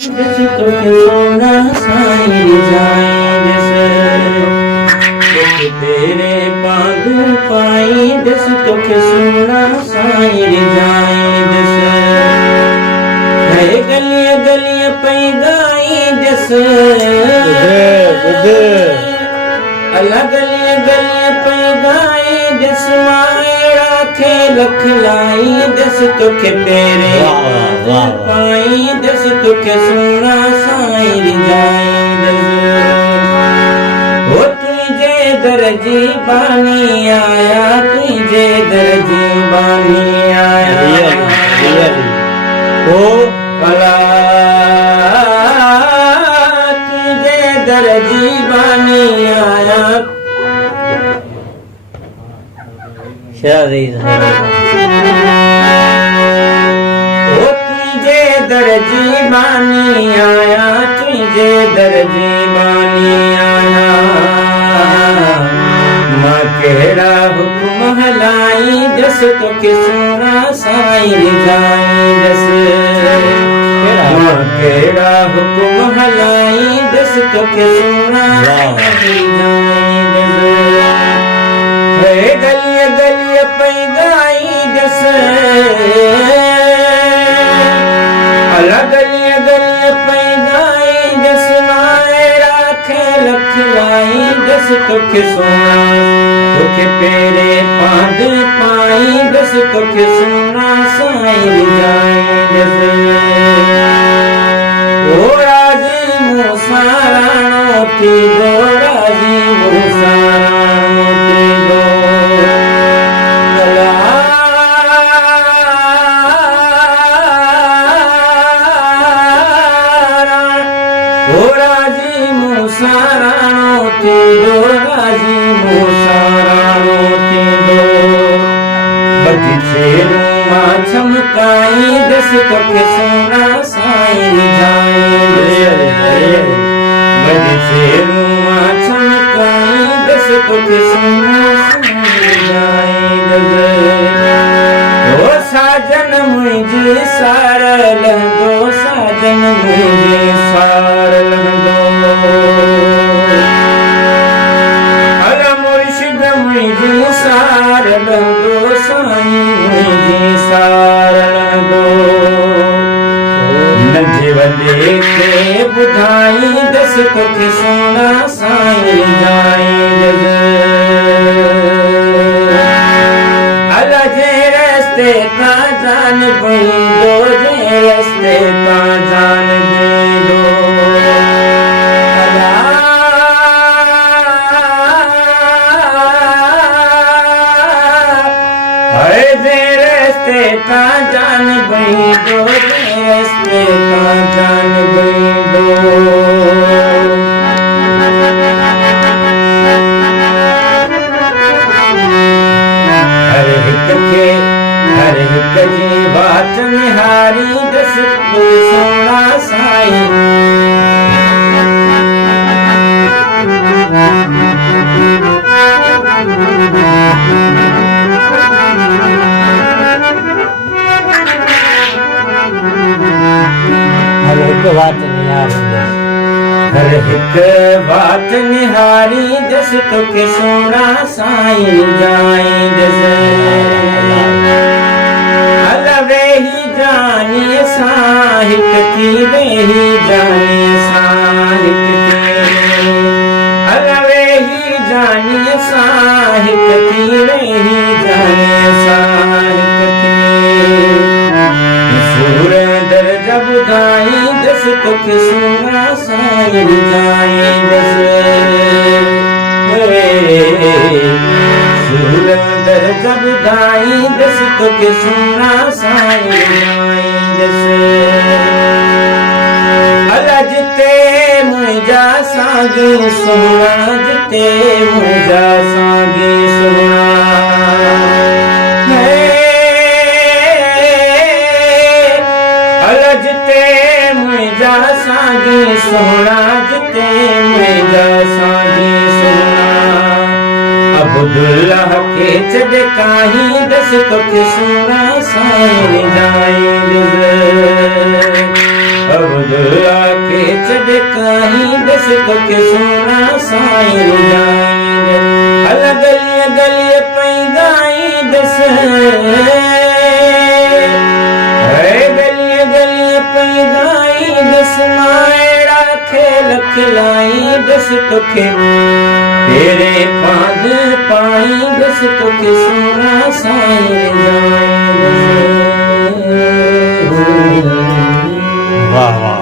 जस तोखे सोना साईं रिझाईंदस तोखे तेरे पाग पाईंदस तोखे सोना साईं रिझाईंदस है गलिय गलिय पई गाईंदस अला गलिय गलिय पई गाईंदस माएड़ा खे लख लाईंदस तोखे तेरे पाग पाईंदस तोखे सोना साईं रिझाईंदस हो तुंहिंजे दर जी बानी आया तुंहिंजे दर जी बानी आया हो भला तुंहिंजे दर जी बानी आया दर जी बानी आया तुझे दर जी बानी आया मां केड़ा हुक्म हलाई दस तोखे सोना साईं रिझाईंदस मां केड़ा हुक्म हलाई दस तोखे सोना साईं रिझाईंदस हे गलिय गलिय पई गाईंदस अला गलिय गलिय पई गाईंदस माएड़ा खे लख लाईंदस तोखे सोना तोखे पेरे पाद पाईंदस तोखे सोना साईं रिझाईंदस ओ राजी मूंसां राणो थींदो राजी मूंसां राणो थींदो राजी मूंसां राणो थींदो राजी मूंसां राणो थींदो बधी छेरूं मां चमकाईंदस तोखे सोना साईं रिझाईंदस बधी छेरूं मां चमकाईंदस तोखे सोना साईं रिझाईंदस ओ साजन मुंहिंजी सार लहंदो साजन मुंहिंजी सार लहंदो अला मुर्शिद मुंहिंजी सार लहंदो साईं मुंहिंजी सार लहंदो नंढे वॾे खे ॿुधाईंदस तोखे सोना साईं रिझाईंदस अला जे रस्ते तां जान भईंदो जे रस्ते तां जान भईंदो हरे जे रस्ते तां जान भईंदो जे रस्ते तां जान भईंदो हर हिक जी बात निहारींदस तोखे सोना साईं हर हिक बात निहारींदस तोखे सोना साईं रिझाईंदस अला वेही जाने सां हिक थी वेही जाने सां हिक थी अला वेही जाने सां हिक थी वेही जाने सां हिक थी सूर दर्जा ॿुधाईंदस तोखे सोना साईं रिझाईंदस सूर दर्जा ॿुधाईंदस तोखे सोना साईं रिझाईंदस अला जिते मुंहिंजा साॻी सोना जिते मुंहिंजा साॻी सोना जिते मुंहिंजा साॻी सोना जिते मुंहिंजा साॻी सोना अब्दुल्लाह खे छॾे काहींदस तोखे सोना साईं रिझाईंदस अवध आके चढ़काई दस तक सोना साईं जाएंगे हल गलिय गलिय पई गाई दस गलिय गलिय पई गाई दस मायड़ा खेल खिलाई दस तोखे तेरे पाद पाई दस तोखे सोना साईं जाएंगे। वाह वाह